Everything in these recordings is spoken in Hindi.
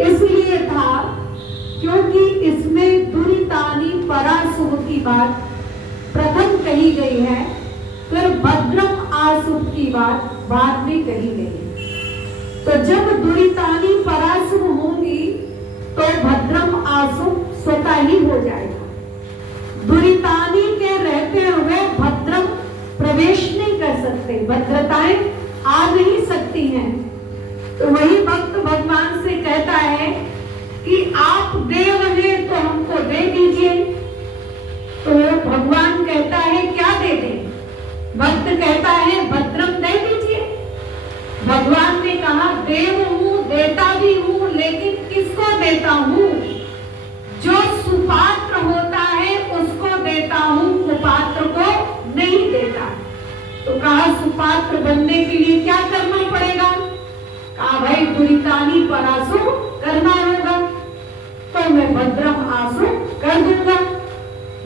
इसलिए था क्योंकि इसमें दुरितानि पराशुभ की बात प्रथम कही गई है, फिर भद्रम आशुभ की बात बाद में कही गई है। तो जब दुरितानि पराशुभ होंगी तो भद्रम आशुभ स्वतः ही हो जाएगा। दुरितानि के रहते हुए भद्रम प्रवेश नहीं कर सकते, भद्रताएं आ नहीं सकती हैं। तो वही भक्त भगवान से कहता है कि आप देव हैं तो हमको दे दीजिए। तो भगवान कहता है क्या दे दें? भक्त कहता है भद्रम दे दीजिए। भगवान ने कहा देव हूं, देता भी हूं, लेकिन किसको देता हूं? जो सुपात्र होता है उसको देता हूं, कुपात्र को नहीं देता। तो कहा सुपात्र बनने के लिए क्या करना पड़ेगा? कहा भाई दुरितानि पराशुभ करना होगा, तो मैं भद्रम आशुभ कर दूंगा।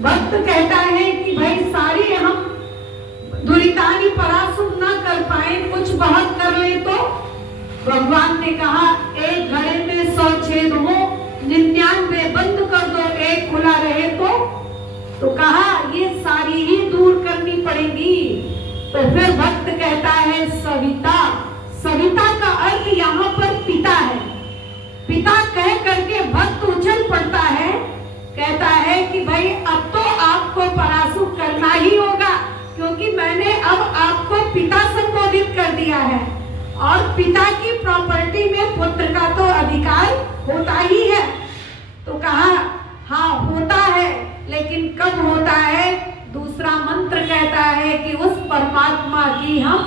भक्त कहता है कि भाई सारी हम दुरितानि पराशुभ ना कर पाए, कुछ बहुत कर ले तो? भगवान ने कहा एक घड़े में 100 छेद हो, 99 बंद कर दो, एक खुला रहे तो कहा ये सारी ही दूर करनी पड़ेगी। तो फिर भक्त कहता है सविता। सविता का अर्थ यहाँ पर पिता है। पिता कह करके भक्त उछल पड़ता है, कहता है कि भाई अब तो आपको पराशुभ करना ही होगा, क्योंकि मैंने अब आपको पिता संबोधित कर दिया है और पिता की प्रॉपर्टी में पुत्र का तो अधिकार होता ही है। तो कहा हाँ होता है, लेकिन कब होता है? दूसरा मंत्र कहता है कि उस परमात्मा की हम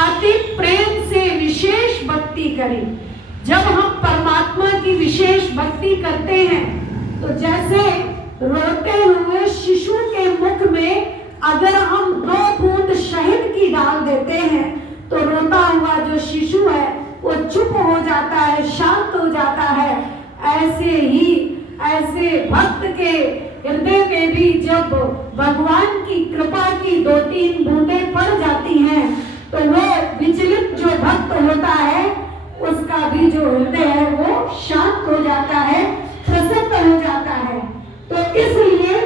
अति प्रेम से विशेष भक्ति करें। जब हम परमात्मा की विशेष भक्ति करते हैं तो जैसे रोते हुए शिशु के मुख में अगर हम 2 बूंद शहद की डाल देते हैं तो रोता हुआ जो शिशु है वो चुप हो जाता है, शांत हो जाता है। ऐसे ही ऐसे भक्त के हृदय में भी जब भगवान की कृपा की 2-3 बूंदें पड़ जाती हैं तो वो विचलित जो भक्त होता है उसका भी जो हृदय है वो शांत हो जाता है, प्रसन्न हो जाता है। तो इसलिए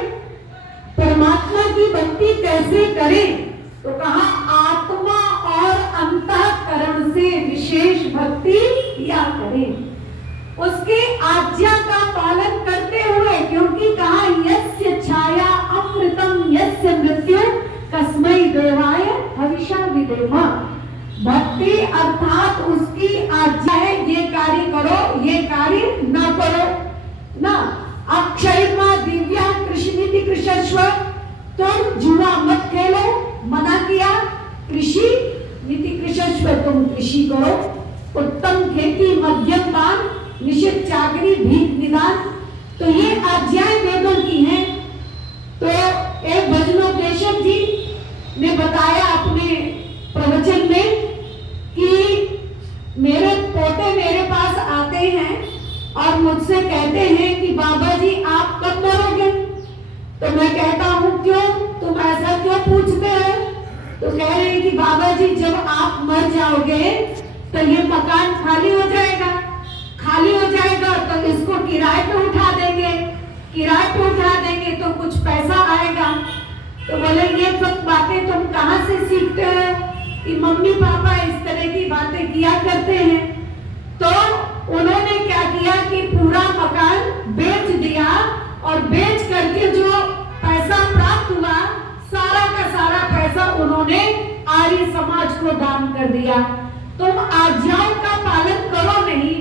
परमात्मा की भक्ति कैसे करें? तो कहा आत्मा और अंतःकरण से विशेष भक्ति किया करें, उसके आज्ञा का पालन करते हुए, क्योंकि कहा यस्य छाया अमृतम यस्य मृत्यु कस्मै देवाय हविषा विदेमा। भक्ति अर्थात उसकी आज्ञा है ये कार्य करो, ये कार्य न करो ना। अक्षयमा दिव्या कृषिमिति कृषस्व, तुम जुआ मत खेलो, मना किया। कृषि मिति कृषस्व, तुम कृषि करो। उत्तम खेती, मध्यम दान, निषिद्ध चाकरी, भीख निदान। तो ये आज्ञाएं वेदों की हैं। तो एक भजनोपदेशक जी ने बताया अपने प्रवचन में कि मेरे पोते मेरे पास आते हैं और मुझसे कहते हैं कि बाबा जी आप कब मरोगे? तो मैं कहता हूँ क्यों, तुम ऐसा क्यों पूछते हो? तो कह रहे हैं कि बाबा जी जब आप मर जाओगे तो ये मकान खाली हो जाएगा, खाली हो जाएगा तो इसको किराए पे उठा देंगे, किराए पे उठा देंगे तो कुछ पैसा आएगा। तो बोले ये सब बातें तुम कहाँ से सीखते हो कि मम्मी पापा इस तरह की बातें किया करते हैं? तो उन्होंने क्या किया कि पूरा मकान बेच दिया और बेच करके जो पैसा प्राप्त हुआ सारा का सारा पैसा उन्होंने आर्य समाज को दान कर दिया। तुम आज्ञाओं का पालन करो नहीं।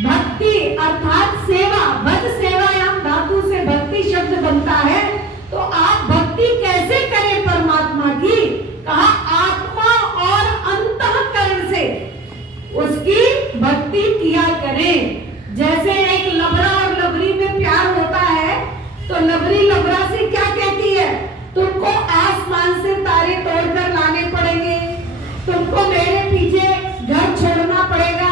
भक्ति अर्थात सेवा, भज सेवायाम धातु से भक्ति शब्द बनता है। तो आप भक्ति कैसे करें परमात्मा की? कहा आत्मा और अंतःकरण से उसकी भक्ति किया करें। जैसे एक लबरा और लबरी में प्यार होता है तो लबरी लबरा से क्या कहती है? तुमको आसमान से तारे तोड़कर लाने पड़ेंगे, तुमको मेरे पीछे घर छोड़ना पड़ेगा,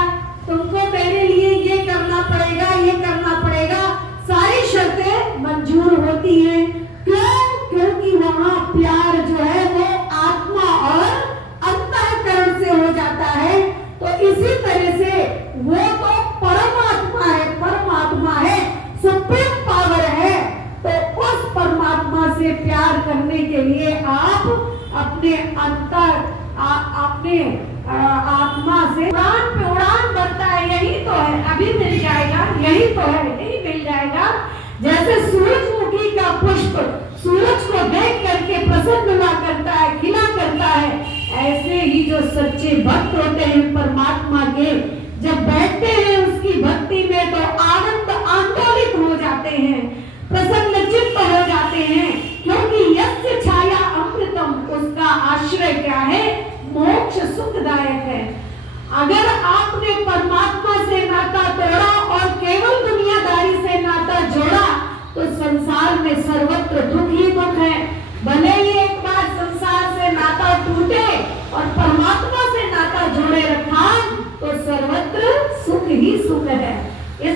तुमको मेरे लिए ये करना पड़ेगा, ये करना पड़ेगा। सारी शर्तें मंजूर होती हैं। क्यों? क्योंकि वहां प्यार जो है वो आत्मा और अंतःकरण से हो जाता है। तो इसी तरह से वो तो परमात्मा है, यही तो है, नहीं मिल जाएगा। जैसे सूरजमुखी का पुष्प सूरज को देख करके प्रसन्न हुआ करता है, खिला करता है, ऐसे ही जो सच्चे भक्त होते हैं परमात्मा के, जब बैठते हैं